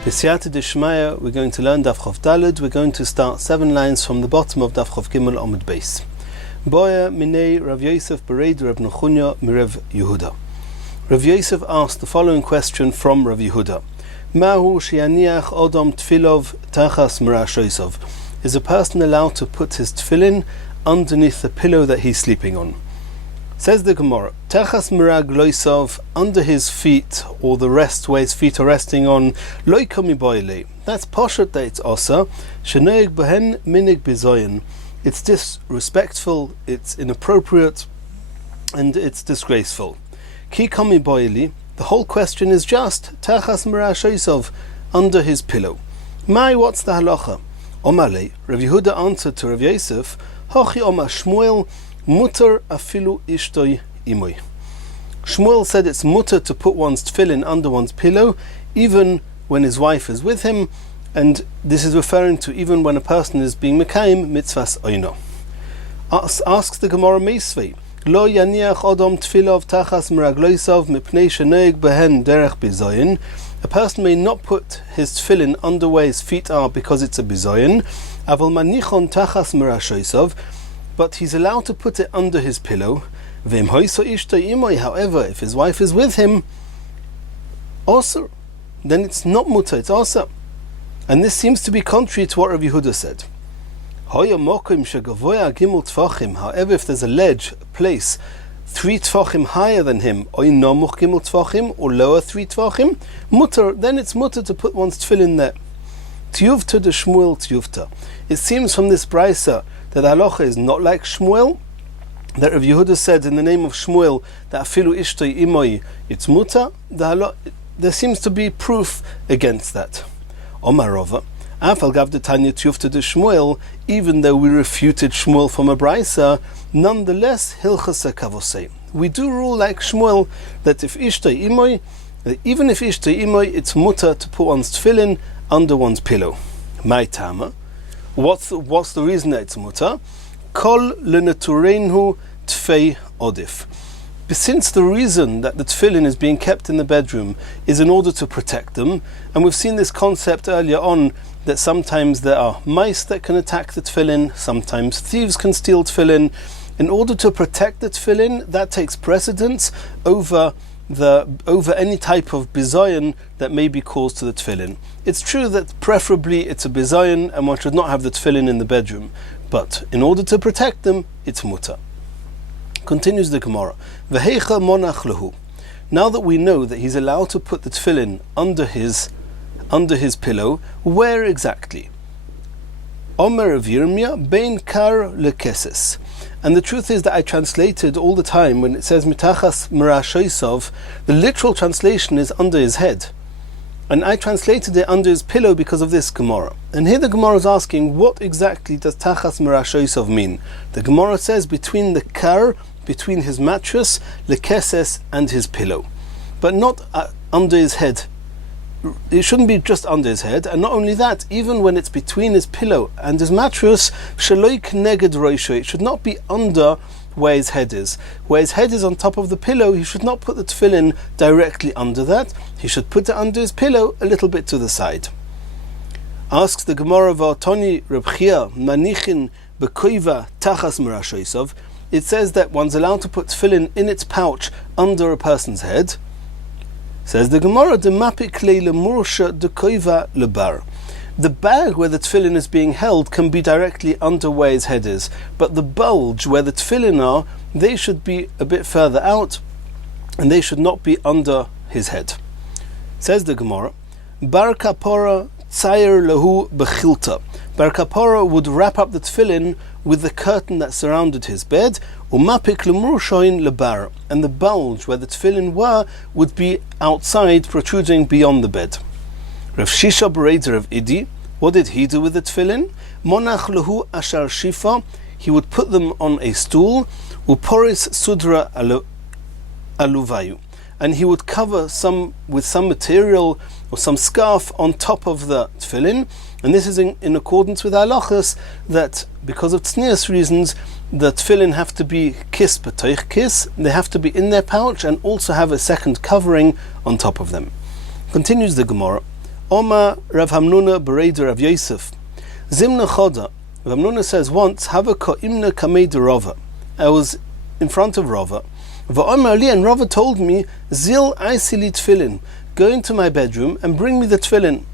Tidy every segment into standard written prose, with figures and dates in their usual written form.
B'siyata d'shmaya, we're going to learn Daf Chof Daled. We're going to start 7 lines from the bottom of Daf Chof Gimel Amud Beis. Boya minei Rav Yosef bereid Rav Nechunya miRav Yehuda. Rav Yosef asked the following question from Rav Yehuda: Mahu she'aniach odom tfilov tachas merashoisov? Is a person allowed to put his tefillin underneath the pillow that he's sleeping on? Says the Gemara, Tachas meragloisov, under his feet, or the rest where his feet are resting on, loy komi boile. That's poshet that it's osa, shenoeg behen minig bizoyin. It's disrespectful, it's inappropriate, and it's disgraceful. Ki komi boile, the whole question is just Tachas merashoisov, under his pillow. Mai, what's the halacha? Omale, Rav Yehuda answered to Rav Yosef, Hochi Omar Shmuel, Mutter afilu ishtoi imoy. Shmuel said it's mutter to put one's tefillin under one's pillow, even when his wife is with him, and this is referring to even when a person is being mekayim mitzvahs oino. Asks the Gemara Meisvei, Lo yaniach odom tefilov tachas meragloisov mipnei shenoeg behen derech bizoyin. A person may not put his tefillin under where his feet are because it's a bizoyin. Aval manichon tachas merashoisov, but he's allowed to put it under his pillow. However, if his wife is with him, also, then it's not mutter, it's also. And this seems to be contrary to what Rav Yehuda said. However, if there's a ledge, a place, 3 tfachim higher than him, or lower 3 tfachim, mutter, then it's mutter to put one's tefillin there. Tiyuvta de Shmuel tiyuvta. It seems from this brisa that halacha is not like Shmuel, that Rav Yehuda said in the name of Shmuel that afilu ishtoi imoy, it's muta. There seems to be proof against that. Omar Rava, afal gav de Tanya tiyuvta de Shmuel, even though we refuted Shmuel from a brisa, nonetheless hilchasa kavosei. We do rule like Shmuel that if ishtoi imoy, even if ishtoi imoy, it's muta to put one's tefillin under one's pillow. My tama. What's the reason that it's mutar? Kol leneturenhu tfei odif. Since the reason that the tefillin is being kept in the bedroom is in order to protect them, and we've seen this concept earlier on, that sometimes there are mice that can attack the tefillin, sometimes thieves can steal tefillin. In order to protect the tefillin, that takes precedence over any type of bizoyin that may be caused to the tefillin. It's true that preferably it's a bizoyin and one should not have the tefillin in the bedroom, but in order to protect them, it's mutar. Continues the Gemara, V'heicha monach lehu. Now that we know that he's allowed to put the tefillin under his pillow, where exactly? Omer of Yirmiyah, bein kar lekeses. And the truth is that I translated all the time when it says mitachas merashoisov, the literal translation is under his head. And I translated it under his pillow because of this Gemara. And here the Gemara is asking, what exactly does tachas merashoisov mean? The Gemara says between the kar, between his mattress, lekeses, and his pillow. But not under his head. It shouldn't be just under his head, and not only that, even when it's between his pillow and his mattress, shaloik neged roisho, it should not be under where his head is. Where his head is on top of the pillow, he should not put the tefillin directly under that. He should put it under his pillow a little bit to the side. Asks the Gemara V'atoni Reb Chia manichin bekoiva tachas merashoisov. It says that one's allowed to put tefillin in its pouch under a person's head. Says the Gemara, the bag where the tefillin is being held can be directly under where his head is, but the bulge where the tefillin are, they should be a bit further out, and they should not be under his head. Says the Gemara, Bar kapora tzayer lahu bechilta. Bar kapora would wrap up the tefillin with the curtain that surrounded his bed, umapik lemurushoin lebar, and the bulge where the tefillin were would be outside, protruding beyond the bed. Rav Shisha Bereider of Idi, what did he do with the tefillin? Monach lehu ashar shifa, he would put them on a stool, uporis sudra aluvayu, and he would cover some with some material or some scarf on top of the tefillin. And this is in accordance with halachas that because of tznius reasons, the tefillin have to be kis b'toich kis, they have to be in their pouch and also have a second covering on top of them. Continues the Gemara, Oma Rav Hamnuna Bereder Rav Yosef. Zimna Choda. Rav Hamnuna says once, Hava Ko'imna Kamei de Rava. I was in front of Rava. Va'omar li, and Rava told me, Zil Aisili Tfilin. Go into my bedroom and bring me the tefillin.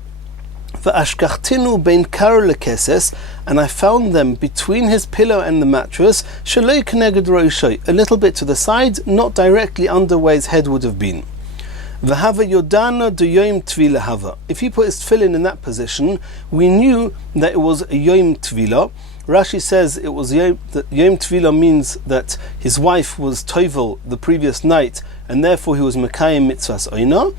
Va'ashkachtinu bein kar lekeses, and I found them between his pillow and the mattress, shaloi keneged roishoi, a little bit to the side, not directly under where his head would have been. V'hava yodana de yom tvila hava. If he put his tefillin in that position, we knew that it was a yom tvila. Rashi says it was yom tvila means that his wife was tovel the previous night, and therefore he was mekayim mitzvahs oina.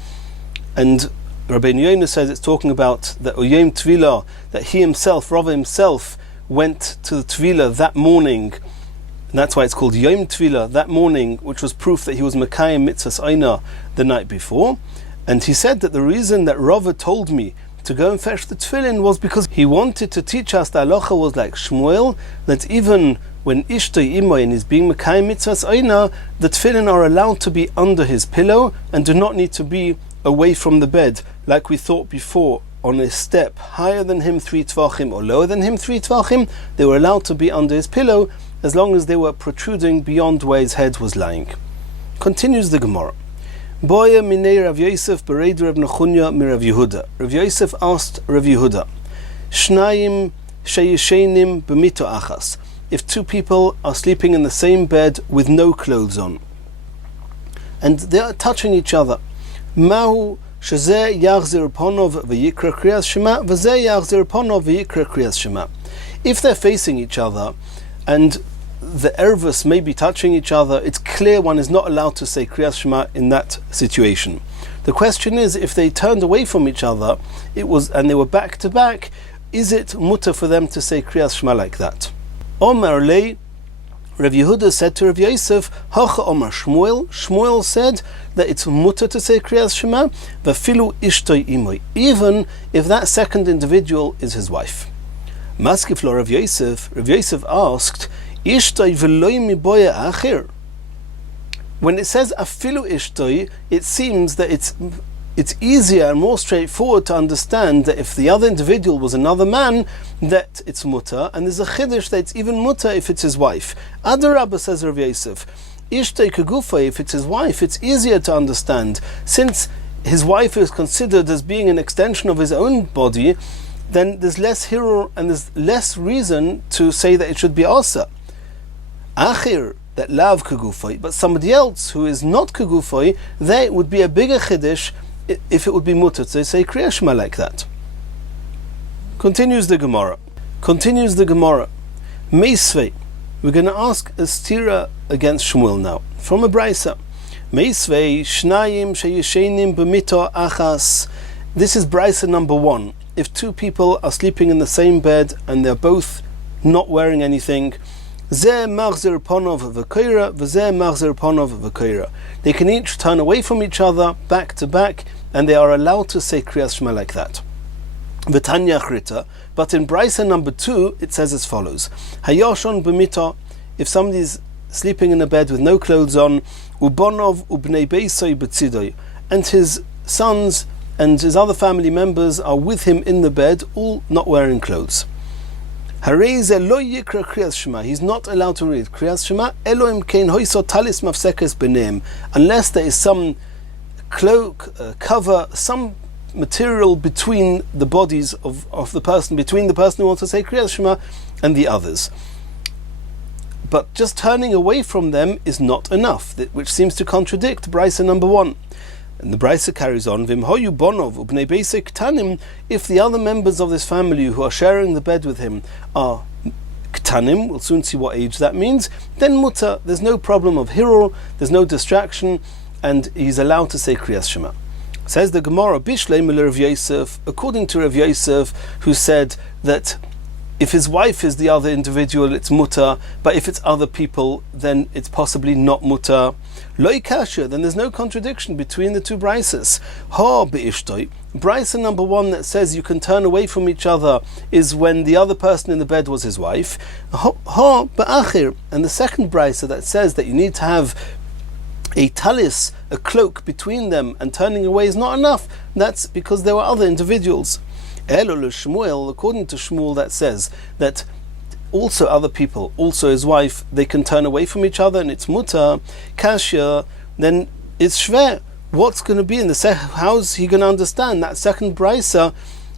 And Rabbeinu Yonah says it's talking about that Yom Tvila, that he himself, Rava himself, went to the Tvila that morning, and that's why it's called Yom Tvila, that morning, which was proof that he was Mekayim Mitzvahs Oina the night before. And he said that the reason that Rava told me to go and fetch the tefillin was because he wanted to teach us that halacha was like Shmuel, that even when Ishtoi Imoyin is being Mekayim Mitzvahs Oina, the tefillin are allowed to be under his pillow and do not need to be away from the bed, like we thought before, on a step higher than him 3 tvachim or lower than him 3 tvachim. They were allowed to be under his pillow as long as they were protruding beyond where his head was lying. Continues the Gemara. Boya minei Rav Yosef bereid Rav Nechunya mi Rav Yehuda. Rav Yosef asked Rav Yehuda, Shnayim sheyishenim b'mito achas. If two people are sleeping in the same bed with no clothes on, and they are touching each other, Mahu shezeh yachzir ponov v'yikra kriyas shema v'zeh yachzir ponov v'yikra kriyas shema. If they're facing each other and the ervus may be touching each other, it's clear one is not allowed to say kriyas shema in that situation. The question is, if they turned away from each other, and they were back to back, is it mutter for them to say kriyas shema like that? Omar lei, Rav Yehuda said to Rav Yosef, Hacha Omar Shmuel. Shmuel said that it's mutter to say Kriyas Shema, v'filu ishtoi imoy, even if that second individual is his wife. Maskif lo Rav Yosef asked, Ishtoi v'loi miboya achir. When it says afilu ishtoi, it seems that it's easier and more straightforward to understand that if the other individual was another man, that it's mutter, and there's a chiddush that it's even mutter if it's his wife. Adarabba, says Rav Yosef, Ishtei kagufa, if it's his wife, it's easier to understand. Since his wife is considered as being an extension of his own body, then there's less hirur and there's less reason to say that it should be asa. Achir, that lav kagufay, but somebody else who is not kagufay, there it would be a bigger chiddush if it would be mutter to say Kriya Shema like that. Continues the Gemara. Meisvei. We're going to ask a stira against Shmuel now, from a brisa. Meisvei shnayim sheyishenim b'mito achas. This is brisa number 1. If two people are sleeping in the same bed and they're both not wearing anything, Zeh machzir ponov v'koira, v'zeh machzir ponov v'koira. They can each turn away from each other, back to back, and they are allowed to say Kriyas Shema like that. V'tanya chrita, but in brisa number 2, it says as follows: Hayoshon b'mita, if somebody's sleeping in a bed with no clothes on, ubonov ubnei beisoi b'tzidoi, and his sons and his other family members are with him in the bed, all not wearing clothes. He's not allowed to read Kriyas Shema unless there is some cloak, cover, some material between the bodies of the person, between the person who wants to say Kriyas Shema and the others. But just turning away from them is not enough, which seems to contradict brisa number 1. And the brisa carries on, V'imhoyu bonov ubnei beisik ktanim, if the other members of this family who are sharing the bed with him are ktanim, we'll soon see what age that means, then mutter, there's no problem of hirur, there's no distraction, and he's allowed to say Kriyas Shema. Says the Gemara, Bishleim Rav Yosef, according to Rav Yosef, who said that if his wife is the other individual, it's mutter, but if it's other people, then it's possibly not mutter. Loi kasha, then there's no contradiction between the two brises. Ha be'ishtoi. Brisa number 1 that says you can turn away from each other is when the other person in the bed was his wife. Ha be'achir. And the second brisa that says that you need to have a talis, a cloak between them, and turning away is not enough. That's because there were other individuals. Elul Shmuel, according to Shmuel, that says that also other people, also his wife, they can turn away from each other, and it's mutar, kasha, then it's shver. What's going to be in the how's he going to understand that second brisa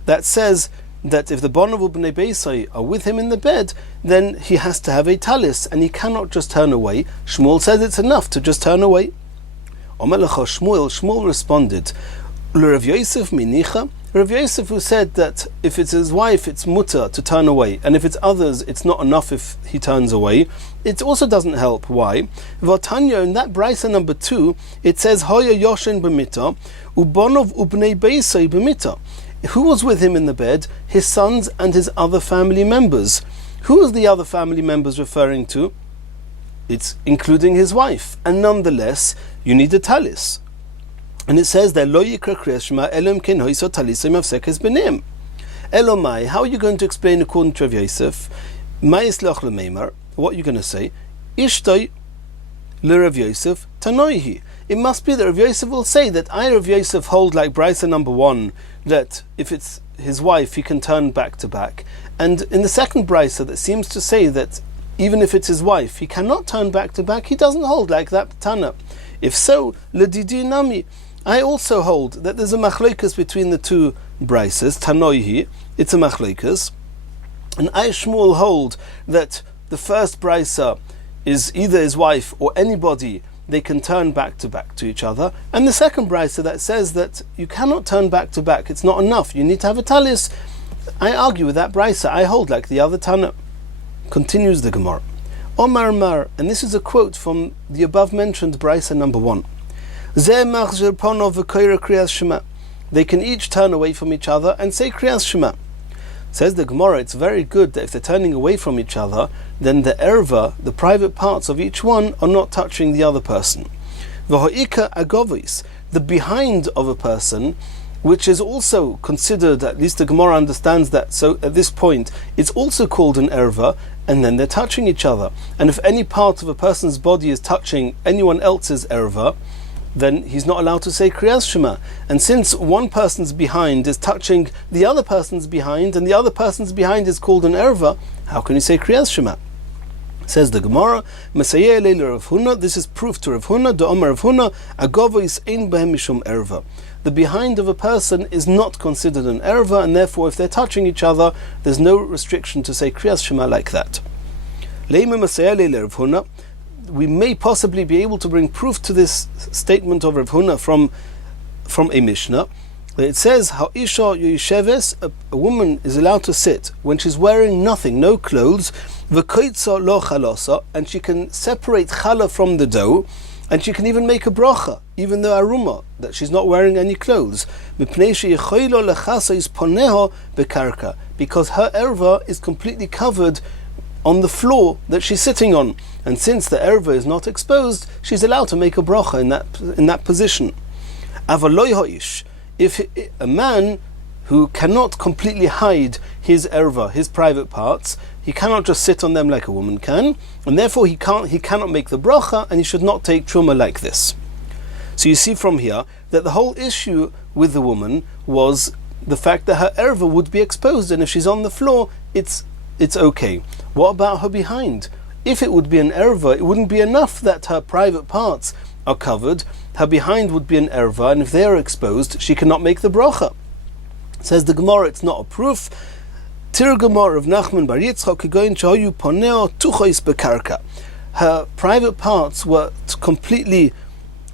that says that if the bonav b'nei beisai are with him in the bed, then he has to have a talis, and he cannot just turn away. Shmuel says it's enough to just turn away. Shmuel responded, Rav Yosef minicha. Rav Yosef, who said that if it's his wife, it's mutter to turn away, and if it's others, it's not enough if he turns away. It also doesn't help. Why? V'atanya, in that brisa number 2, it says Hoya Yoshen b'mita, ubonov ubnei beisai b'mita. Who was with him in the bed? His sons and his other family members. Who is the other family members referring to? It's including his wife, and nonetheless, you need a talis. And it says that Lo yikra kriyas shema elom ken hoiso talisim avsekes benim. Elomai, how are you going to explain according to Rav Yosef? Ma'isloch lemeimar, what are you going to say? Ishtoi le Rav Yosef tanoihi. It must be that Rav Yosef will say that I, Rav Yosef, hold like brisa number 1, that if it's his wife, he can turn back to back. And in the second brisa that seems to say that even if it's his wife, he cannot turn back to back, he doesn't hold like that Tana. If so, ledidi nami, I also hold that there's a machlokas between the two brises, tanoihi, it's a machlokas, and I, Shmuel, hold that the first brisa is either his wife or anybody, they can turn back to each other, and the second brisa that says that you cannot turn back to back, it's not enough, you need to have a talis. I argue with that brisa, I hold like the other Tana. Continues the Gemara. Omar Mar, and this is a quote from the above mentioned brisa number 1. They can each turn away from each other and say Kriyas Shema. Says the Gemara, it's very good that if they're turning away from each other, then the erva, the private parts of each one, are not touching the other person. V'ho'ika agovis, the behind of a person, which is also considered, at least the Gemara understands that, so at this point, it's also called an erva, and then they're touching each other. And if any part of a person's body is touching anyone else's erva, then he's not allowed to say Kriyas Shema. And since one person's behind is touching the other person's behind, and the other person's behind is called an erva, how can you say Kriyas Shema? Says the Gemara, Mesayeh leil Rav Huna, this is proof to Rav Huna, the Omer Rav Huna, Agova is ein behem mishum erva. The behind of a person is not considered an erva, and therefore if they're touching each other, there's no restriction to say Kriyas Shema like that. Leime Mesayeh leil Rav Huna, we may possibly be able to bring proof to this statement of Rav Huna from a Mishnah. It says, "How isha yisheves, a woman is allowed to sit when she's wearing nothing, no clothes, v'koitza lo chalosa, and she can separate challah from the dough, and she can even make a bracha, even though aruma, that she's not wearing any clothes, mipnei sheyichoilo lechasa is poneho bekarka, because her erva is completely covered on the floor that she's sitting on, and since the erva is not exposed, she's allowed to make a bracha in that position. Avaloi hoish, if a man who cannot completely hide his erva, his private parts, he cannot just sit on them like a woman can, and therefore he cannot make the bracha, and he should not take truma like this. So you see from here that the whole issue with the woman was the fact that her erva would be exposed, and if she's on the floor, it's okay. What about her behind? If it would be an erva, it wouldn't be enough that her private parts are covered. Her behind would be an erva, and if they are exposed, she cannot make the bracha. Says the Gemara, it's not a proof. Tir Gemara of Nachman bar Yitzchak kigoyin shahoyu poneo tuchois bekarka. Her private parts were completely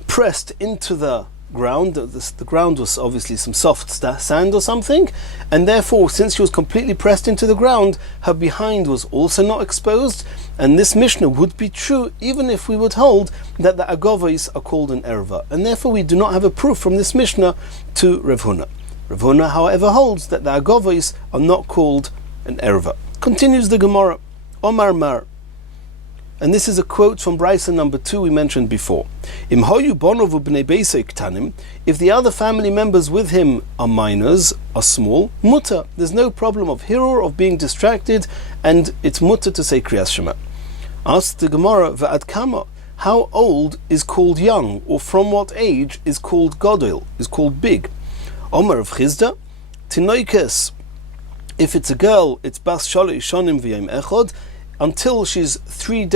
pressed into the ground. The ground was obviously some soft sand or something, and therefore, since she was completely pressed into the ground, her behind was also not exposed, and this Mishnah would be true even if we would hold that the agovos are called an erva, and therefore we do not have a proof from this Mishnah to Rav Huna. Rav Huna, however, holds that the agovos are not called an erva. Continues the Gemara, Omar Mar, and this is a quote from brisa number 2 we mentioned before. Im hoyu bonov ubnei beisei ktanim, if the other family members with him are minors, are small, mutter, there's no problem of hirur, of being distracted, and it's mutter to say Kriyas Shema. Ask the Gemara, va'ad kama, how old is called young, or from what age is called godil, is called big? Omer of Chizda, Tinoikes, if it's a girl, it's bas shalosh shonim v'yom echad, until she's 3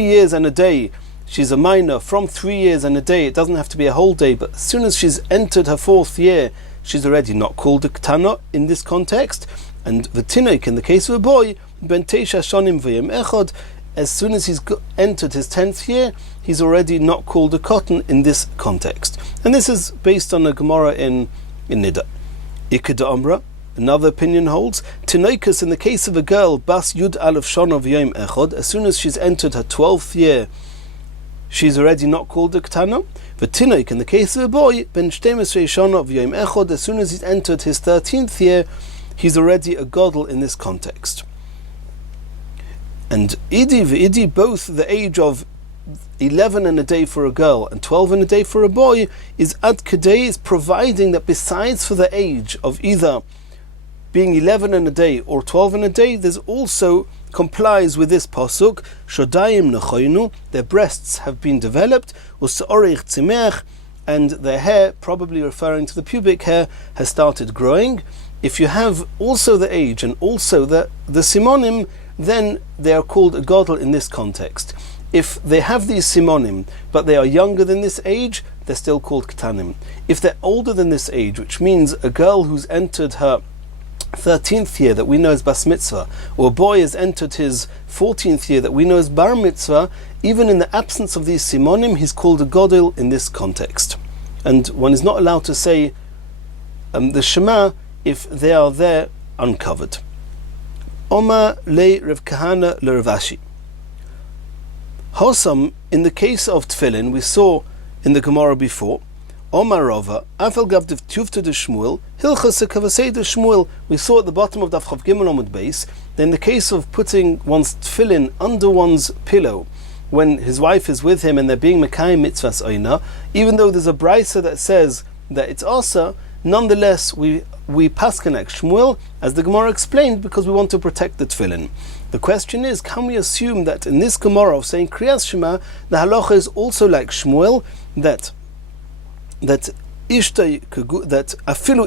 years and a day, she's a minor from 3 years and a day. It doesn't have to be a whole day, but as soon as she's entered her 4th year, she's already not called a ketana in this context. And the tinoik, in the case of a boy, ben teisha shonim v'yom echad, as soon as he's entered his 10th year, he's already not called a cotton in this context. And this is based on a Gemara in Nida. Ikeda Amra, another opinion holds, Tinoikus, in the case of a girl, bas yud alef shana v'yom echad, as soon as she's entered her 12th year, she's already not called a ketana. The tinoik, in the case of a boy, ben shtemes shana v'yom echad, as soon as he's entered his 13th year, he's already a godel in this context. And Idi, both the age of 11 and a day for a girl and 12 and a day for a boy, is ad kadei, is providing that besides for the age of either being 11 and a day or 12 and a day, there's also complies with this pasuk, shodayim nechoinu, their breasts have been developed, u'se'orich tzimech, and their hair, probably referring to the pubic hair, has started growing. If you have also the age and also the simonim, then they are called a godel in this context. If they have these simonim, but they are younger than this age, they're still called ketanim. If they're older than this age, which means a girl who's entered her 13th year that we know as bas mitzvah, or a boy has entered his 14th year that we know as bar mitzvah, even in the absence of these simonim, he's called a godel in this context. And one is not allowed to say the Shema if they are there uncovered. Oma le Rav Kahana le Rav Ashi. Hosam, in the case of tefillin, we saw in the Gemara before, Oma Rava, Afel Gav Tuvta de Shmuel, Hilchas Kavasei de Shmuel, we saw at the bottom of Daf Chav Gimel Amud Beis, that in the case of putting one's tefillin under one's pillow, when his wife is with him and they're being Mekayim Mitzvahs Oina, even though there's a brisa that says that it's asa, nonetheless we paskenek Shmuel, as the Gemara explained, because we want to protect the tefillin. The question is, can we assume that in this Gemara of saying Kriyas Shema, the halacha is also like Shmuel, that afilu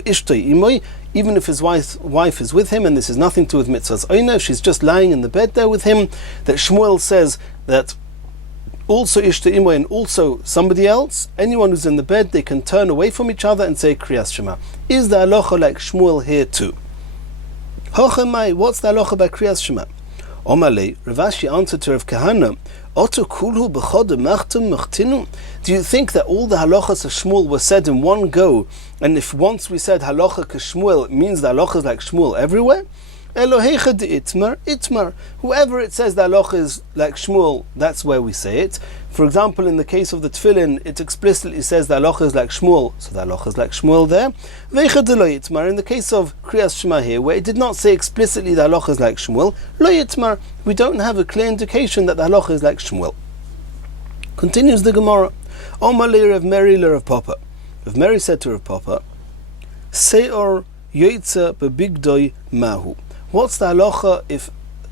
ishtay imoy, even if his wife is with him, and this has nothing to do with mitzvahs oina, she's just lying in the bed there with him, that Shmuel says that also ishtay imoy and also somebody else, anyone who's in the bed, they can turn away from each other and say Kriyas Shema. Is the halacha like Shmuel here too? Hochemai, what's the halacha by Kriyas Shema? Omale, Rav Ashi answered to Rav Kahana, Oto kulhu b'chod machtum machtinu. Do you think that all the halachas of Shmuel were said in one go, and if once we said halacha k'Shmuel, it means the halachas like Shmuel everywhere? Elohecha de itmar, itmar. Whoever it says the halacha is like Shmuel, that's where we say it. For example, in the case of the tefillin, it explicitly says the halacha is like Shmuel, so the halacha is like Shmuel there. Vecha de lo yitmar. In the case of Kriyas Shema here, where it did not say explicitly the halacha is like Shmuel, lo yitmar, we don't have a clear indication that the halacha is like Shmuel. Continues the Gemara. Omar le Rav Meri le Rav Papa. Rav Meri said to Rav Papa, Seor yoitza bebigdoi mahu. What's the halacha if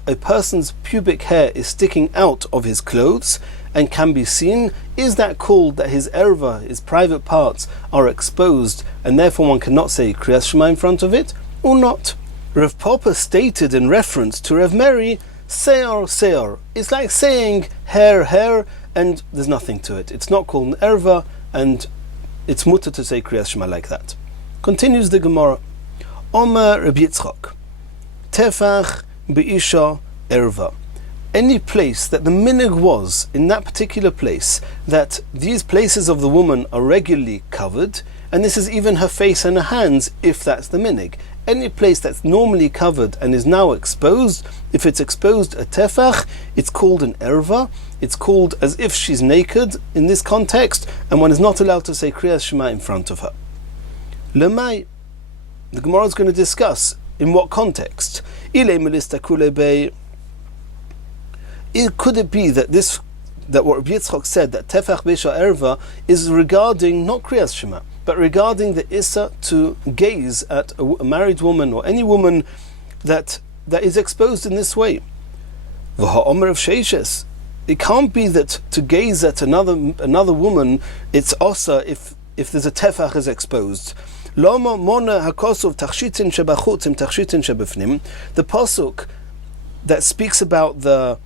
a person's pubic hair is sticking out of his clothes and can be seen? Is that called that his erva, his private parts, are exposed and therefore one cannot say Kriyas Shema in front of it, or not? Rav Papa stated in reference to Rav Meri, Seor, Seor. It's like saying hair, hair, and there's nothing to it. It's not called an erva, and it's mutter to say Kriyas Shema like that. Continues the Gemara. Omer Rabbi Yitzchak. Tefach be'isha erva. Any place that the minig was, in that particular place, that these places of the woman are regularly covered, and this is even her face and her hands, if that's the minig. Any place that's normally covered and is now exposed, if it's exposed a tefach, it's called an erva. It's called as if she's naked in this context, and one is not allowed to say Kriyas Shema in front of her. Lemay, the Gemara is going to discuss in what context. Could it be that what Rabbi Yitzchak said, that tefach beisha erva, is regarding not Kriyas Shema, but regarding the issa to gaze at a married woman or any woman that is exposed in this way? V'ha'omer of sheishes. it can't be that to gaze at another woman, it's osa if there's a tefach is exposed. The pasuk that speaks about the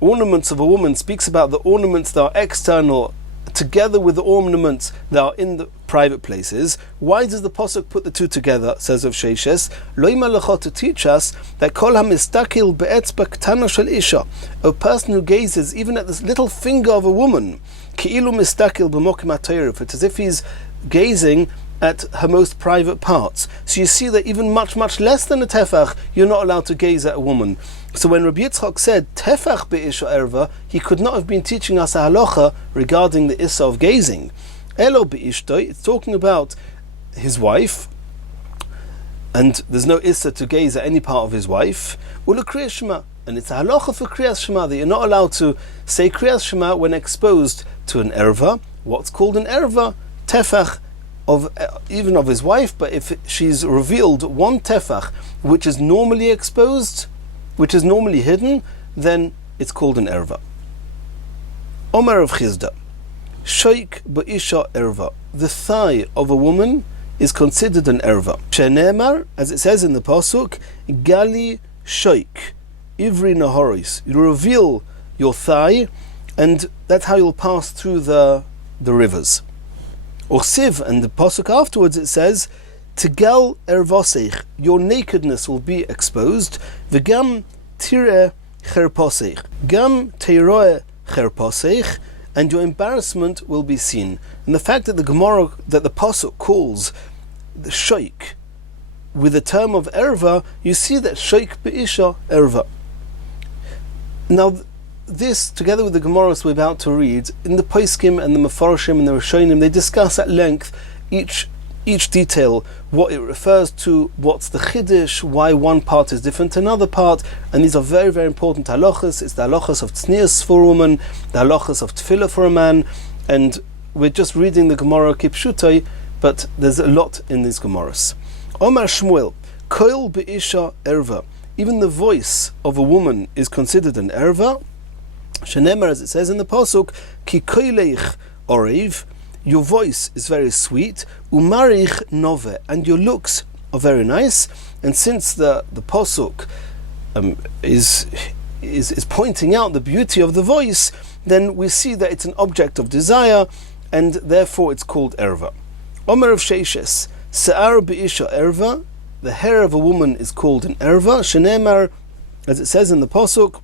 ornaments of a woman speaks about the ornaments that are external together with the ornaments that are in the private places. Why does the pasuk put the two together? Says of Sheishes, to teach us that kol hamistakil be'etzba ktana shel isha, a person who gazes even at this little finger of a woman, ki'ilu mistakil b'mokim ha'torah, it's as if he's gazing at her most private parts. So you see that even much less than a tefach, you're not allowed to gaze at a woman. So when Rabbi Yitzchak said tefach be'isha erva, he could not have been teaching us a halacha regarding the issa of gazing. Elo be'ishtoi, it's talking about his wife, and there's no issa to gaze at any part of his wife. Ula kriyas shema, and it's a halacha for kriyas shema that you're not allowed to say kriyas shema when exposed to an erva. What's called an erva? Tefach of even of his wife, but if she's revealed one tefach which is normally exposed, which is normally hidden, then it's called an erva. Omer of Chizda, Shoik ba'isha erva, the thigh of a woman is considered an erva. Shenemar, as it says in the pasuk, Gali shoik, ivri nahoris, you reveal your thigh, and that's how you'll pass through the rivers. Or siv, and the pasuk afterwards it says, Tigal ervaseich, your nakedness will be exposed. V'gam tire cherpaseich, gam teiroe cherpaseich, and your embarrassment will be seen. And the fact that the Gemara, that the pasuk calls the shoik with the term of erva, you see that shoik be'isha erva. Now, this, together with the Gemaras we're about to read, in the Poskim and the Mefarshim and the Rishonim, they discuss at length each detail, what it refers to, what's the Chiddush, why one part is different to another part, and these are very, very important halachas. It's the halachas of tznius for a woman, the halachas of tefillah for a man, and we're just reading the Gemara Kipshutai, but there's a lot in these Gemaras. Omar Shmuel, Koil be'isha erva, even the voice of a woman is considered an erva. Shenemar, as it says in the pasuk, Ki koileich orev, your voice is very sweet, umarich nove, and your looks are very nice. And since the pasuk is pointing out the beauty of the voice, then we see that it's an object of desire, and therefore it's called erva. Omer of Sheishes, Se'ar be'isha erva, the hair of a woman is called an erva. Shenemar, as it says in the pasuk,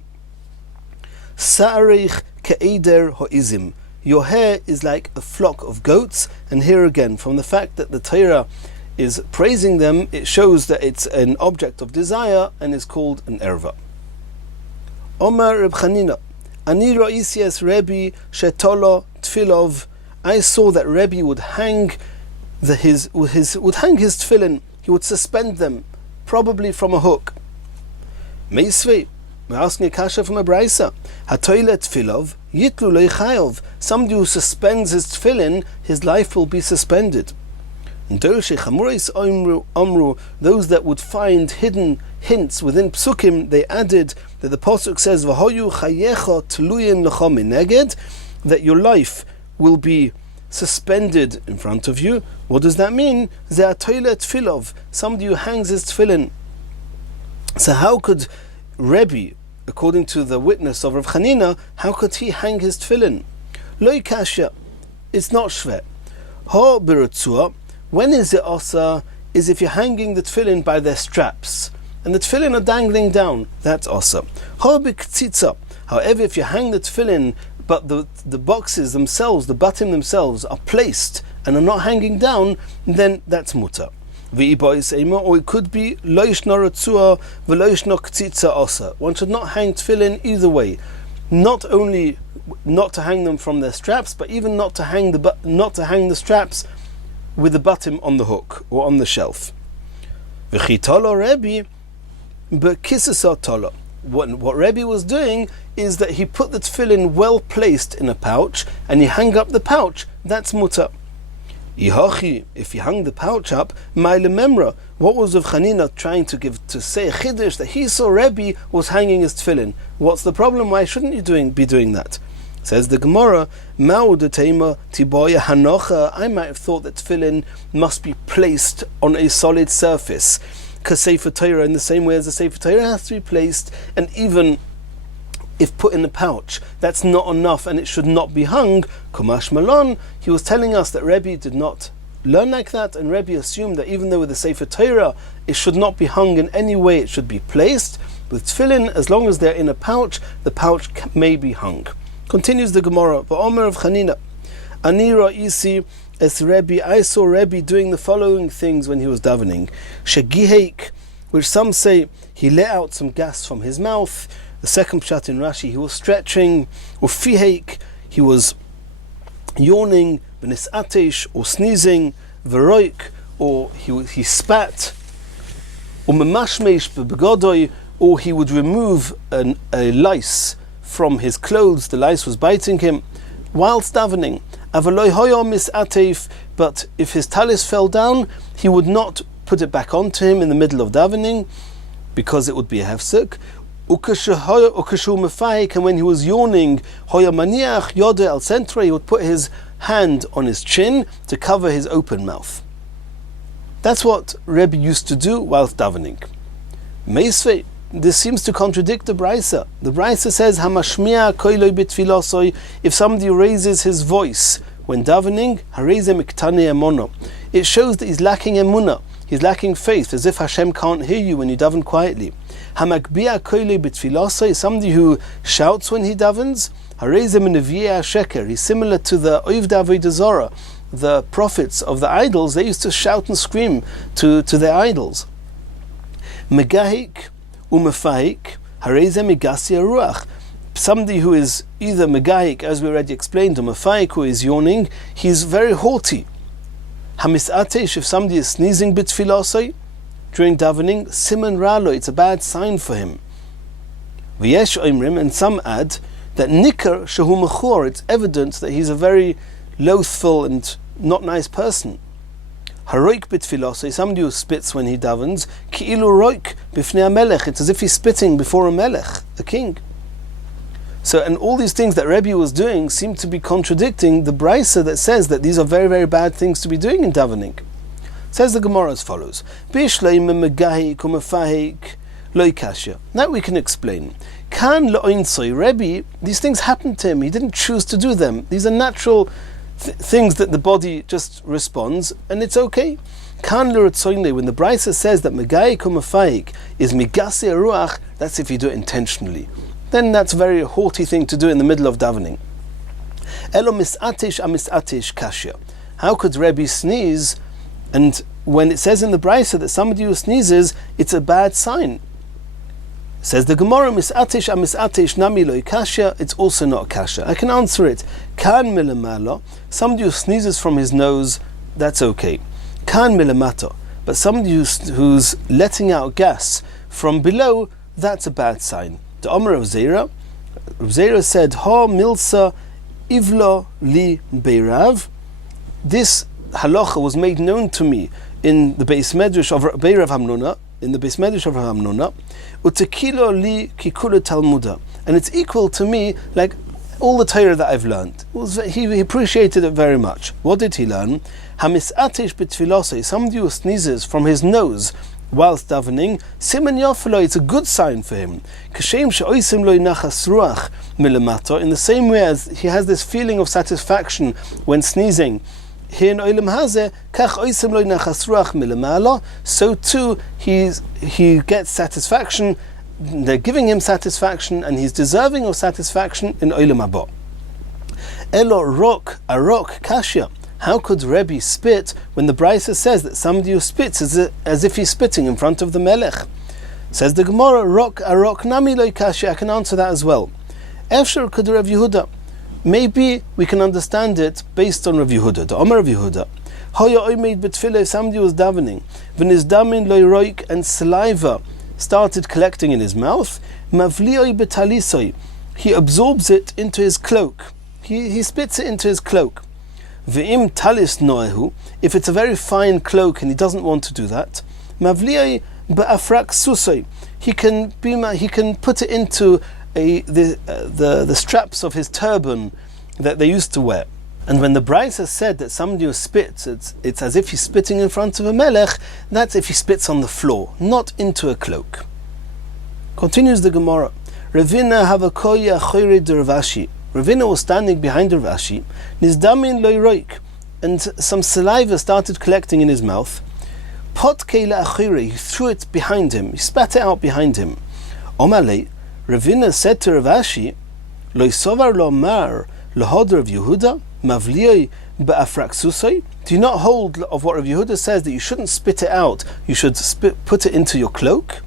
Sa'arich ke'eder ha'izim, your hair is like a flock of goats. And here again, from the fact that the Torah is praising them, it shows that it's an object of desire and is called an erva. Omar Reb Chanina, Ani ra'isi es Rebbe shetolo tfilov, I saw that Rebbe would hang his tefillin, he would suspend them, probably from a hook. Meisvei, we're asking a kasha from a braisa. Hatoilet tefilov yitlu leichayov. Somebody who suspends his tefillin, his life will be suspended. Those that would find hidden hints within psukim, they added that the pasuk says V'hoyu chayecha tluyin lecha mineged, that your life will be suspended in front of you. What does that mean? Ze'atoilet tefilov, somebody who hangs his tefillin. So how could Rebbe, according to the witness of Rav Chanina, how could he hang his tefillin? Lo kasha, it's not shvet. Ha b'retzua, when is it asa? Is if you're hanging the tefillin by their straps, and the tefillin are dangling down, that's asa. Ha b'ktzitza, however, if you hang the tefillin, but the boxes themselves, the batim themselves, are placed and are not hanging down, then that's mutar. Or it could be loishna retzua v'loishna ktzitza asa. One should not hang tefillin either way. Not only not to hang them from their straps, but even not to hang the straps with the batim on the hook or on the shelf. V'chitala Rebbe b'kisisa tala. What Rebbe was doing is that he put the tefillin well placed in a pouch and he hung up the pouch. That's mutar. Ihachi, if he hung the pouch up, Ma'ile Memra, what was Rav Chanina trying to say a chiddush that he saw Rebbe was hanging his tefillin? What's the problem? Why shouldn't you be doing that? Says the Gemara, Ma'u detema tiboya hanocha. I might have thought that tefillin must be placed on a solid surface, because Sefer Torah, in the same way as the Sefer Torah has to be placed, and even if put in a pouch, that's not enough and it should not be hung. Kumash Malon, he was telling us that Rebbe did not learn like that, and Rebbe assumed that even though with the Sefer Torah it should not be hung in any way, it should be placed. With tefillin, as long as they're in a pouch, the pouch may be hung. Continues the Gemara, Va'omer of Chanina, Ani ra'isi es Rebbe, I saw Rebbe doing the following things when he was davening. Shegiheik, which some say he let out some gas from his mouth. The second pshat in Rashi, he was stretching. Or fiheik, he was yawning. B'nis atesh, or sneezing. V'roik, or he spat. Or memashmesh b'begodoi, or he would remove a lice from his clothes. The lice was biting him whilst davening. Avaloi hoyo mis atef, but if his talis fell down, he would not put it back onto him in the middle of davening, because it would be a hefsek. And when he was yawning, he would put his hand on his chin to cover his open mouth. That's what Rebbe used to do whilst davening. Meisvei, this seems to contradict the Brisa. The Brisa says, Hamashmiya koiloi bitfilosoi, if somebody raises his voice when davening, hareze miktane emono, it shows that he's lacking emunah, he's lacking faith, as if Hashem can't hear you when you daven quietly. Hamakbiya koiloi bitfilosoi, somebody who shouts when he davens, hareze minaviyeh sheker, he's similar to the Oivdei Avodah Zarah, the prophets of the idols. They used to shout and scream to their idols. Megahik umefahik, hareze migasi ruach. Somebody who is either megahik, as we already explained, or mefahik, who is yawning, he's very haughty. Hamisatesh, if somebody is sneezing bitfilosoi during davening, siman ralo, it's a bad sign for him. V'yesh oimrim, and some add that nikar shehu mechor, it's evident that he's a very loathful and not nice person. Haroik bitfilosoi, somebody who spits when he davens, ki'ilu roik bifnei melech, it's as if he's spitting before a melech, a king. So, and all these things that Rebbe was doing seem to be contradicting the Brisa that says that these are very, very bad things to be doing in davening. Says the Gemara as follows: Now we can explain. Kan le'ointzoi, Rebbe, these things happened to him. He didn't choose to do them. These are natural things that the body just responds, and it's okay. Kan le'rotzoine, when the Brisa says that megai kumafayik is migasi ruach, that's if you do it intentionally. Then that's a very haughty thing to do in the middle of davening. Elo misatesh amisatesh kashya. How could Rebbe sneeze? And when it says in the Brisa that somebody who sneezes, it's a bad sign. Says the Gemara, misatesh amisatesh nami lo kashya, it's also not kasha. I can answer it. Kan milamala, somebody who sneezes from his nose, that's okay. Kan milamato, but somebody who's letting out gas from below, that's a bad sign. The Omer of Zera, said, Ha milsa ivlo li beirav. This halacha was made known to me in the Beis Medrash of Beirav Hamnuna, utekilo li kikula talmuda, and it's equal to me like all the Torah that I've learned. He appreciated it very much. What did he learn? Hamisatesh b'tfilosei, somebody who sneezes from his nose whilst davening, siman yafalo, it's a good sign for him. Kashem she'oisim lo nachas ruach milamato, in the same way as he has this feeling of satisfaction when sneezing. Here in Olam Hazeh, kach oisim lo nachas ruach milamala, so too he gets satisfaction. They're giving him satisfaction, and he's deserving of satisfaction in Olam Haba. Elo rok arok kashya. How could Rebbe spit when the Brisa says that somebody who spits is as if he's spitting in front of the Melech? Says the Gemara, Rok arok nami lo kashi. I can answer that as well. Efshar could Rav Yehuda. Maybe we can understand it based on Rav Yehuda. The Omer Rav Yehuda. Hoya oimeid betfilah, somebody was davening. V'nizdamin lo roik, and saliva started collecting in his mouth. Mavlioi betalisoi, he absorbs it into his cloak. He spits it into his cloak. Ve'im talis noehu, if it's a very fine cloak and he doesn't want to do that, mavliai ba'afrak susoi, he can put it into the straps of his turban that they used to wear. And when the Brisa said that somebody who spits, it's as if he's spitting in front of a melech, that's if he spits on the floor, not into a cloak. Continues the Gemara. Ravina havakoya choyre dervashi. Ravina was standing behind Dervashi, nizdamin loiroik, and some saliva started collecting in his mouth. Pot keila achire, he threw it behind him, he spat it out behind him. Omale, Ravina said to Ravashi, loisovar lo mar lohoder of Yehuda, mavlioi ba'afrak susoi. Do you not hold of what Rav Yehuda says, that you shouldn't spit it out, you should put it into your cloak?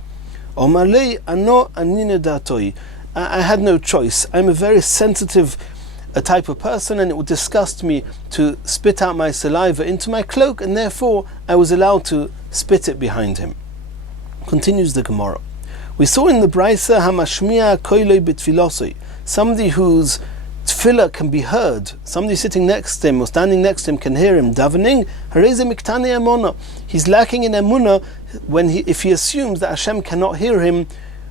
Omale ano anine datoi. I had no choice. I'm a very sensitive type of person, and it would disgust me to spit out my saliva into my cloak, and therefore I was allowed to spit it behind him. Continues the Gemara. We saw in the Brisa hamashmiya koiloi bitfilosoi, somebody whose tefillah can be heard, somebody sitting next to him or standing next to him can hear him davening. Hareze miktane emuna, he's lacking in emuna if he assumes that Hashem cannot hear him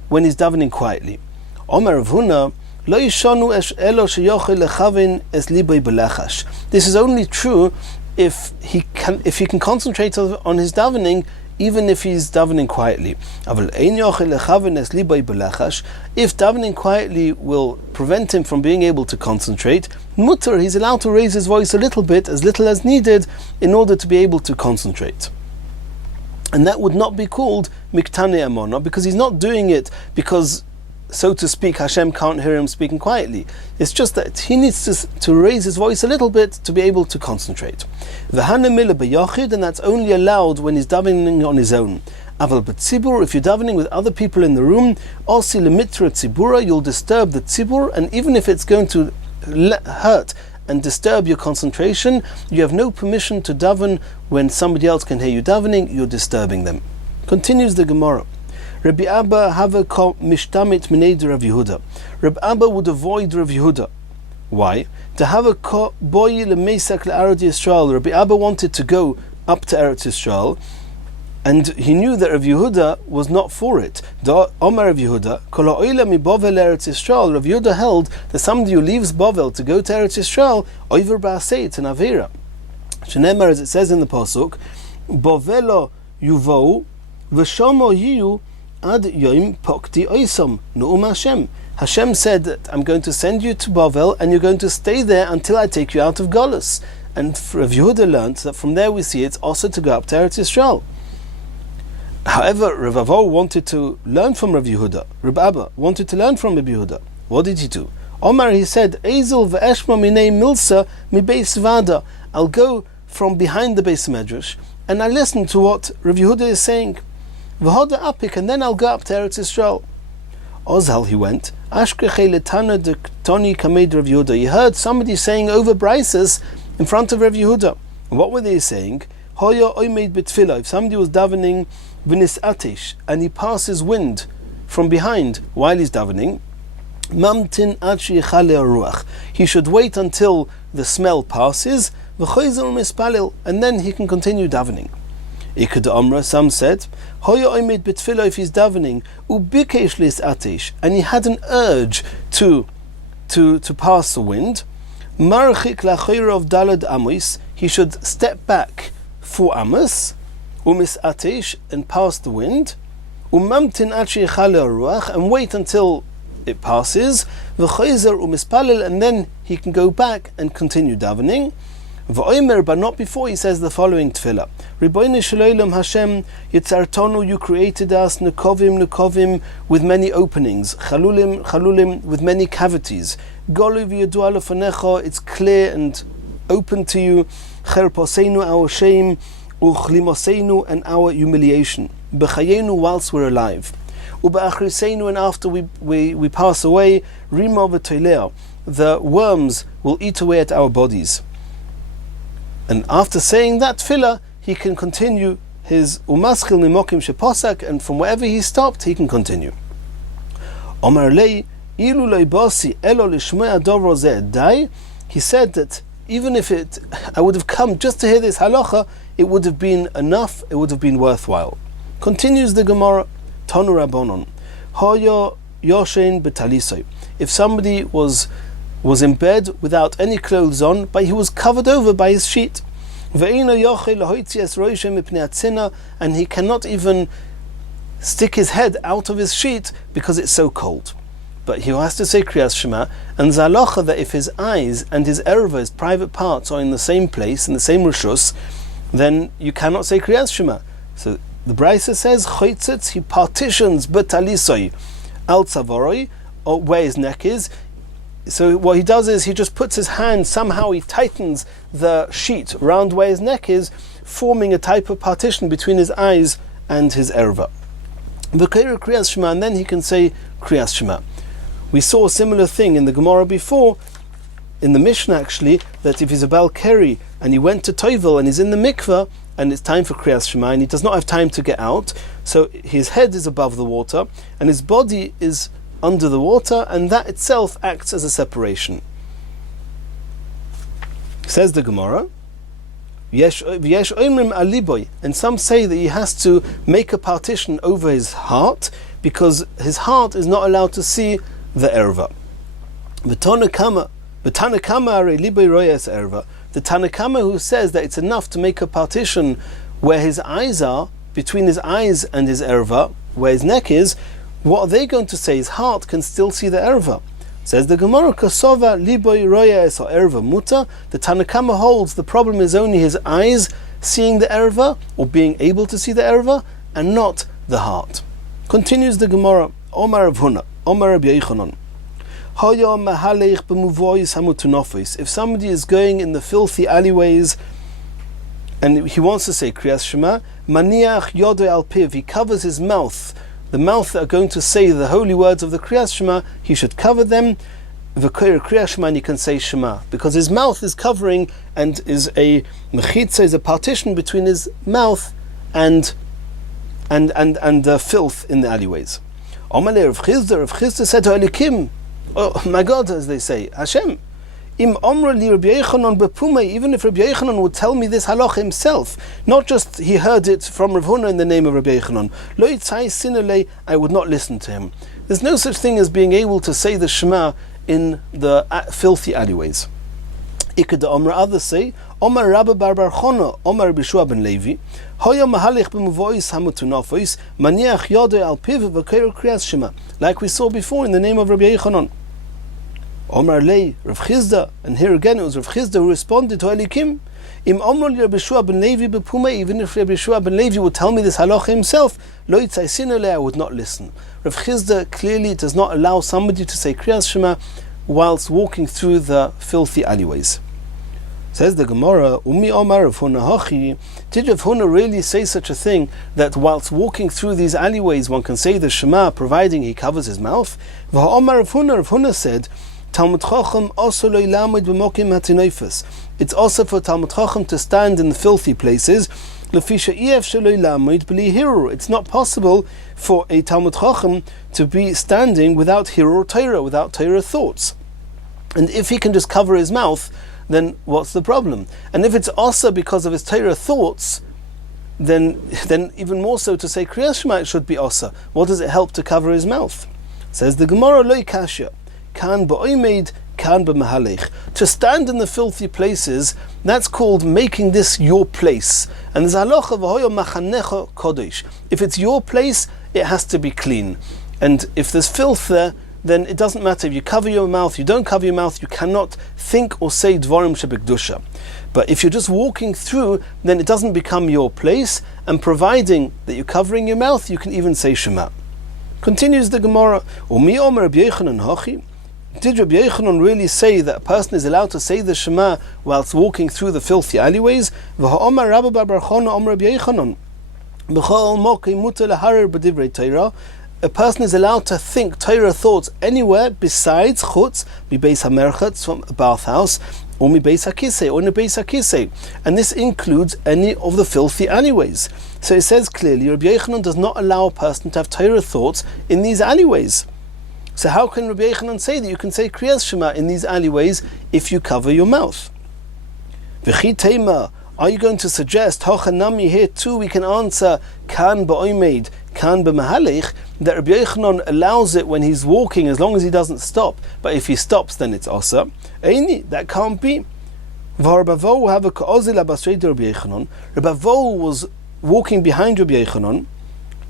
when he's davening quietly. Omer Rav Huna, lo yishanu elo sheyochel lechavin es libay belachash. This is only true if he can concentrate on his davening, even if he's davening quietly. Aval ein yochel lechavin es libay belachash. If davening quietly will prevent him from being able to concentrate, mutter, he's allowed to raise his voice a little bit, as little as needed, in order to be able to concentrate. And that would not be called miktane amona, because he's not doing it because, so to speak, Hashem can't hear him speaking quietly. It's just that he needs to raise his voice a little bit to be able to concentrate. V'hana mila b'yachid, and that's only allowed when he's davening on his own. Aval b'tzibur, if you're davening with other people in the room, osi lemitra tzibura, you'll disturb the tzibur, and even if it's going to hurt and disturb your concentration, you have no permission to daven when somebody else can hear you davening, you're disturbing them. Continues the Gemara. Rabbi Abba have a mishtamit minei Rav Yehuda. Rabbi Abba would avoid Rav Yehuda. Why? To have a boy lemesak le'Eretz Yisrael. Rabbi Abba wanted to go up to Eretz Yisrael, and he knew that Rav Yehuda was not for it. Omar Rav Yehuda, kol ha'oila mi Bovel Eretz Yisrael. Rav Yehuda held that somebody who leaves Bovel to go to Eretz Yisrael, oiver ba'aseh, it's an avera. Shenemar, as it says in the pasuk, Bovelo yuvou v'shomo yiyu ad yom pokti oisom nu'um Hashem. Hashem said that I'm going to send you to Bovel and you're going to stay there until I take you out of Golus. And Rav Yehuda learned that from there we see it's also to go up to Eretz Yisrael. However, Rav Avo wanted to learn from Rav Yehuda. Rav Abba wanted to learn from Rav Yehuda. What did he do? Omar, he said, Ezel ve'eshma minei milsa mi beis vada. I'll go from behind the Beis Medrash and I listen to what Rav Yehuda is saying. V'hoda apik, and then I'll go up to Eretz Yisrael. Ozal, he went. Ashkechei letana de toni kamed Rav Yehuda. He heard somebody saying over Brises in front of Rav Yehuda. What were they saying? Hoya oimed betfila. If somebody was davening v'nis atish, and he passes wind from behind while he's davening, mamtin ad sheyichale ruach. He should wait until the smell passes, v'choizer mispalil, and then he can continue davening. Ikud Amra, some said, Hoya oimed betfila, if he's davening, ubikesh lis atish, and he had an urge to pass the wind, marchik lachoyra of dalad amos, he should step back 4 amos, umis atish, and pass the wind, umamtin ad sheyichale ruach, and wait until it passes, v'choizer umispalil, and then he can go back and continue davening. V'oimer, but not before he says the following tefillah. Ribono shel olam Hashem, yitzartonu, you created us, nekovim, with many openings, chalulim, with many cavities. Golu v'yadua lefanecha, it's clear and open to you. Cherposeinu, our shame, uchlimoseinu, and our humiliation. B'chayenu, whilst we're alive. U'ba'achriseinu, and after we pass away, rima v'toilea, the worms will eat away at our bodies. And after saying that tefillah, he can continue his umaschil nimokim sheposak, and from wherever he stopped, he can continue. Omar lei ilu loy basi elo lishmei ador rozeh dai. He said that even if I would have come just to hear this halacha, it would have been enough, it would have been worthwhile. Continues the Gemara, Tanu Rabbanon, Hoya Yoshen Betalisoi. If somebody was in bed without any clothes on, but he was covered over by his sheet, and he cannot even stick his head out of his sheet because it's so cold. But he has to say Kriyas Shema, and Zalacha that if his eyes and his erva, his private parts, are in the same place, in the same rishus, then you cannot say Kriyas Shema. So the Brisa says, Choitzitz, he partitions betalisoi al tzavoroi, or where his neck is. So what he does is he just puts his hand, somehow he tightens the sheet around where his neck is, forming a type of partition between his eyes and his erva. V'keir Kriyas Shema, and then he can say Kriyas Shema. We saw a similar thing in the Gemara before, in the Mishnah actually, that if he's a Bal Keri and he went to Toivel and he's in the mikveh and it's time for Kriyas Shema and he does not have time to get out, so his head is above the water and his body is under the water, and that itself acts as a separation. Says the Gemara, V'yesh oimrim aliboy, and some say that he has to make a partition over his heart because his heart is not allowed to see the erva. The Tanakama are liboy royas erva. The Tanakama who says that it's enough to make a partition where his eyes are, between his eyes and his erva, where his neck is, what are they going to say? His heart can still see the erva. Says the Gemara, Kasova liboy royas or erva muta. The Tanakama holds the problem is only his eyes seeing the erva, or being able to see the erva, and not the heart. Continues the Gemara, Omar Rav Huna, Omar Rabbi Yochanan. If somebody is going in the filthy alleyways and he wants to say Kriyas Shema, maniach yodo al piv, he covers his mouth, the mouth that are going to say the holy words of the Kriyas Shema, he should cover them. V'koyer Kriyas Shema, and he can say Shema, because his mouth is covering and is a mechitza, is a partition between his mouth and the filth in the alleyways. Omalei Rav Chizda said to Elikim, oh my God, as they say, Hashem, Im Omra li Rabbi Yochanan bepumei, even if Rabbi Yochanan would tell me this halach himself, not just he heard it from Rav Huna in the name of Rabbi Yochanan, lo yitzai sinalei, I would not listen to him. There's no such thing as being able to say the Shema in the filthy alleyways. Ikad Omra, others say, Omar Rabba Bar Bar Chona, Omar Bishua ben Levi, Hoya mahalich b'muvois hamutunafos, maniach yodei al piv v'keir Kriyas Shema, like we saw before in the name of Rabbi Yochanan. Omar Lei, Rav Chizda, and here again it was Rav Chizda who responded to Elikim. Im Omar li Rabbi Shua ben Levi b'pumei, even if Rabbi Shua ben Levi would tell me this halacha himself, lo yitzai sinalei, I would not listen. Rav Chizda clearly does not allow somebody to say Kriyas Shema whilst walking through the filthy alleyways. Says the Gemara, Umi Omar Rav Huna hachi, did Rav Huna really say such a thing that whilst walking through these alleyways one can say the Shema providing he covers his mouth? V'ha'omar Rav Huna said, Talmud Chacham also lo yilamid b'mokim hatinofes. It's also for Talmud Chacham to stand in the filthy places. Lefisha ef shelo yilamid b'li hirur. It's not possible for a Talmud Chacham to be standing without hirur Torah, without Torah thoughts. And if he can just cover his mouth, then what's the problem? And if it's also because of his Torah thoughts, then even more so to say Kriyas Shema it should be also. What does it help to cover his mouth? Says the Gemara, lo kasha. Kan ba'oimed, kan b'mahalech. To stand in the filthy places, that's called making this your place. And there's halacha v'hoyo machanecha kodesh. If it's your place, it has to be clean. And if there's filth there, then it doesn't matter if you cover your mouth, you don't cover your mouth, you cannot think or say dvarim shebekdusha. But if you're just walking through, then it doesn't become your place, and providing that you're covering your mouth, you can even say Shema. Continues the Gemara, Umi Omer Rabbi Yochanan hachi. Did Rabbi Yochanan really say that a person is allowed to say the Shema whilst walking through the filthy alleyways? V'ha'omar Rabba Bar Bar Chona Omer Rabbi Yochanan. B'chol mokei mutar laharer b'divrei Torah. A person is allowed to think Torah thoughts anywhere besides chutz, mibeis hamerchatz, from a bathhouse, or mibeis hakisei, or in a beis hakisei. And this includes any of the filthy alleyways. So it says clearly, Rabbi Yochanan does not allow a person to have Torah thoughts in these alleyways. So how can Rabbi Yochanan say that you can say Kriyas Shema in these alleyways if you cover your mouth? V'chi tema, are you going to suggest, Hochanami, here too we can answer, Kan ba'oimed, Kan b'mahalich, that Rabbi Yochanan allows it when he's walking as long as he doesn't stop, but if he stops then it's asa. Eini, that can't be. Rabbi Vo was walking behind Rabbi Yochanan,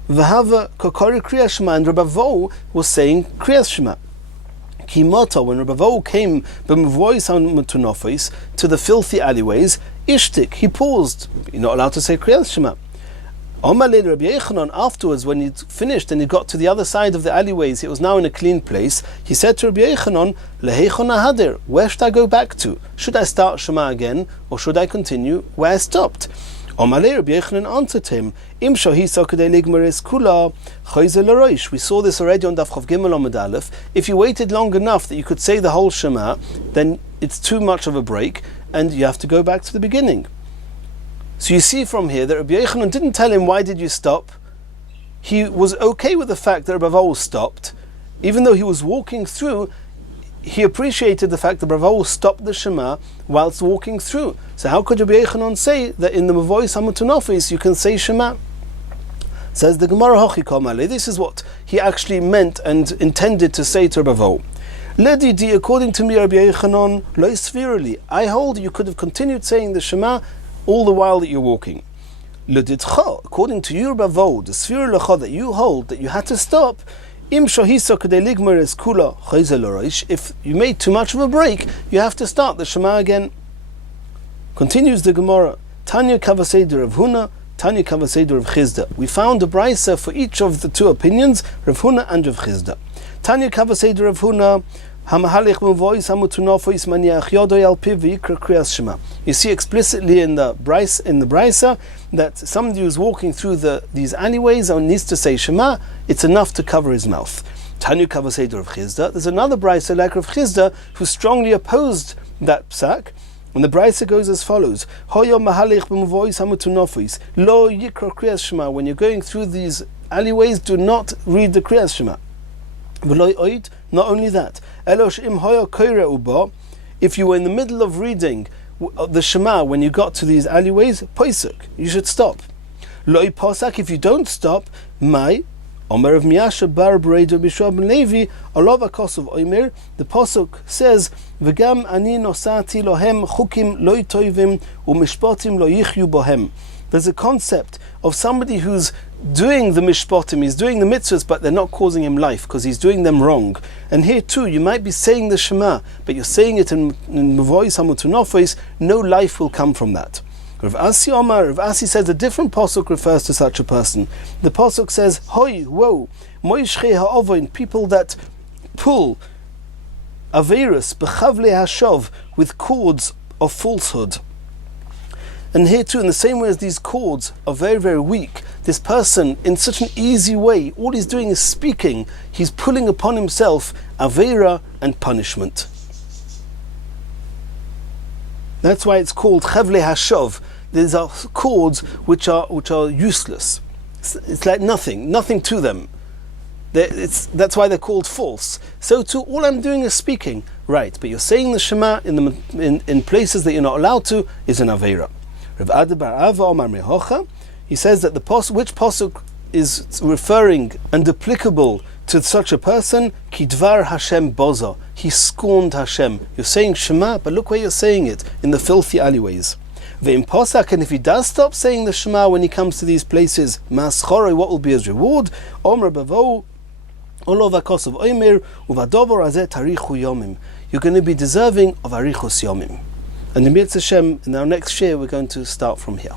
and Rabbi Vo was saying Kriyas Shema. Kimota, when Rabbi Vo came to the filthy alleyways, Ishtik, he paused. You're not allowed to say Kriyas Shema. Rabbi Yochanan, afterwards, when he'd finished and he got to the other side of the alleyways, it was now in a clean place, he said to Rabbi Yochanan, Leheichon hadir, where should I go back to? Should I start Shema again, or should I continue where I stopped? Rabbi Yochanan answered him, Im shohisa kedei ligmaris kula chayze l'roish. We saw this already on Daf Chav Gimel Amud Aleph. If you waited long enough that you could say the whole Shema, then it's too much of a break, and you have to go back to the beginning. So you see from here that Rabbi Yochanan didn't tell him, why did you stop? He was okay with the fact that Rabbi Vo stopped. Even though he was walking through, he appreciated the fact that Rabbi Vo stopped the Shema whilst walking through. So how could Rabbi Yochanan say that in the Mevois HaMutanofis you can say Shema? Says the Gemara, Hochi, this is what he actually meant and intended to say to Rabbi Vo. Ledidi, according to me, Rabbi Yochanan, lo svirili, I hold you could have continued saying the Shema all the while that you're walking. Ledidcha, according to you, Rabbi Vo, the sfir lecha that you hold, that you had to stop. Im shohisa kedei ligmer es kula chayze l'roish. If you made too much of a break, you have to start the Shema again. Continues the Gemara. Tanya Kavaseder Rav Huna, Tanya Kavaseder Rav Chizda. We found a brisa for each of the two opinions, Rav Huna and Rav Chizda. Tanya Kavaseder Rav Huna, Hamahalich Muvois Hamutunofois Maniach Yodoi Al Piv V'Yikra Kriyas Shema. You see explicitly in the brisa that somebody who's walking through these alleyways and needs to say Shema, it's enough to cover his mouth. Tanya Kavaseder Rav Chizda. There's another brisa like Rav Chizda who strongly opposed that psak. And the brisa goes as follows: Hoyo mahalich b'muvois hamutunofis lo yikra kriyas shema. When you're going through these alleyways, do not read the kriyas shema. V'lo oid. Not only that, elosh im hoyo koire uba. If you were in the middle of reading the Shema when you got to these alleyways, poisuk, you should stop. Lo posak. If you don't stop, mai. Omer of Miyasha bar Breido Bishua ben Levi Olov Akosov Omer. The pasuk says, "V'gam ani nosati lohem chukim lo toivim u'mishpatim lo yichyu bohem." There's a concept of somebody who's doing the mishpatim, he's doing the mitzvahs, but they're not causing him life because he's doing them wrong. And here too, you might be saying the Shema, but you're saying it in Mevois HaMutanofis, no life will come from that. Rav Asi says a different pasuk refers to such a person. The pasuk says, "Hoi, woe, moishchei ha'ovoin," people that pull averus bechavle hashov, with cords of falsehood. And here too, in the same way as these cords are very, very weak, this person, in such an easy way, all he's doing is speaking. He's pulling upon himself avera and punishment. That's why it's called chavle hashov. These are cords which are useless. It's like nothing to them. That's why they're called false. So too, all I'm doing is speaking, right? But you're saying the Shema in places that you're not allowed to is an avera. Rav Ada bar Ava Omar Mehocha, he says that which pasuk is referring and applicable to such a person, Kidvar Hashem bozo. He scorned Hashem. You're saying Shema, but look where you're saying it, in the filthy alleyways. Ve'im posak, and if he does stop saying the Shema when he comes to these places, Maschoroi, what will be his reward? Omer bavo Olov akosov oimer uvadovor azeh tarichu yomim. You're going to be deserving of arichos yomim. And in Mitzvah Hashem, in our next share, we're going to start from here.